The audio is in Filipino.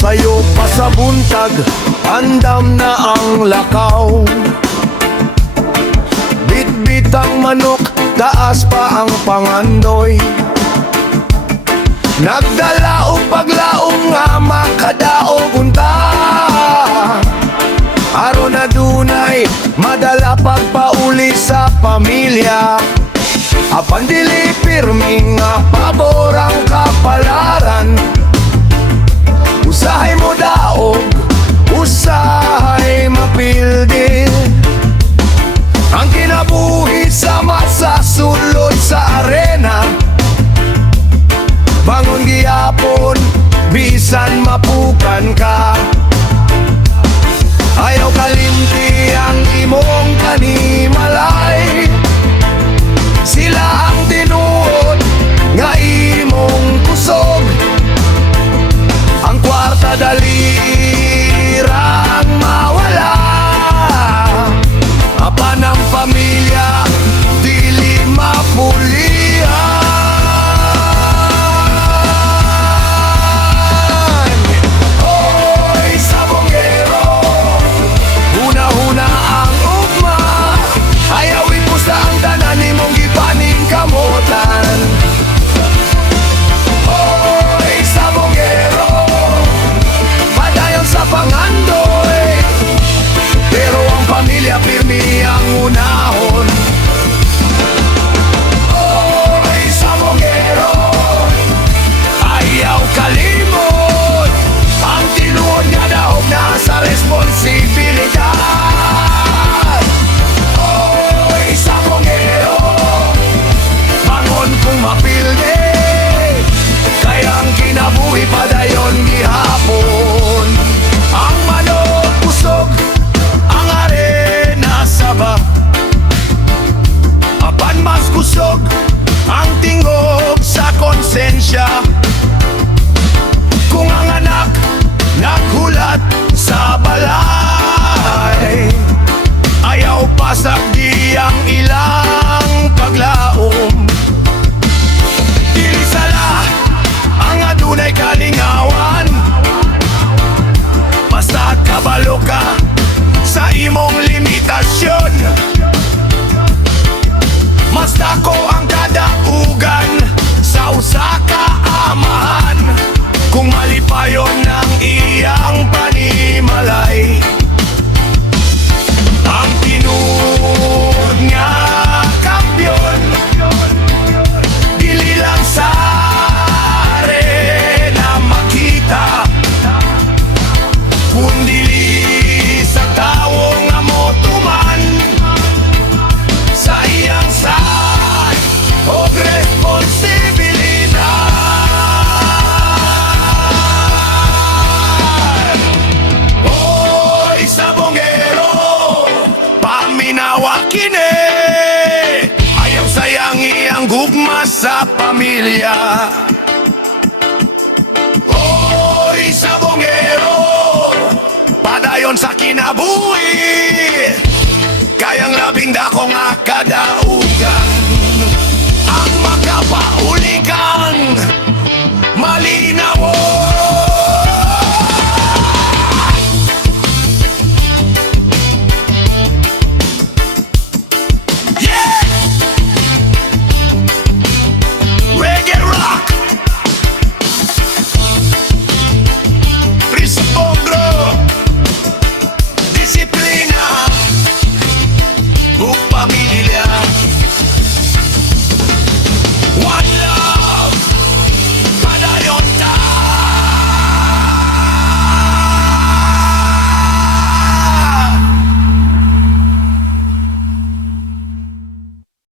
Sayo pa sa buntag, andam na ang lakaw. Bitbit ang manok, taas pa ang pangandoy. Nagdala o paglaong nga makadaog unta. Aron na dunay madala pagpauli sa pamilya. Apan dili pirmi nga pabor ang kapalaran. Usahay mo daog, usahay mapildi. Ang kinabuhi sa masasulod sa arena. Bangon gihapon, bisan mapukan ka. Ayaw kalimti ang imong kanimalay. Sila ang tinuod nga imong kusog. Ang kwarta dalirang mawala. Apan ang pamilya dili mapulian. Hoy sabongero, huna-huna ang ugma. Ayaw ipusta ang tanan nimong gipaning kamutan. Hoy sabongero, padayon sa pangandoy. Pero ang pamilya pirmi ang unahon. Oy sabongero, ayaw kalimot. Ang tinuod nga daog na sa responsibilidad. Oy sabongero, bangon kung mapilde. Kaya ang kinabuhi padayon gihapon. Ang manok kusog, ang arena saba. Apan mas kusog ang tingog sa konsensya. Kung ang anak naghulat sa balay, ayaw pasag di ang ilang paglaom. Dili sala ang adunay kalingawan. Basta't kabalo ka sa imong limitasyon. Mas dako ang kadaugan sa usa ka amahan. Kung malipayon ng iyang panimalay. Ang tinuod nga kampyon, dili lang sa arena makita, kundi sa tawo nga motuman sa iyang side o responsibilidad. Oy sabongero, paminawa kini. Ayaw sayangi ang gugma sa pamilya. Oy sabongero, padayon sa kinabuhi. Kayang labing dako nga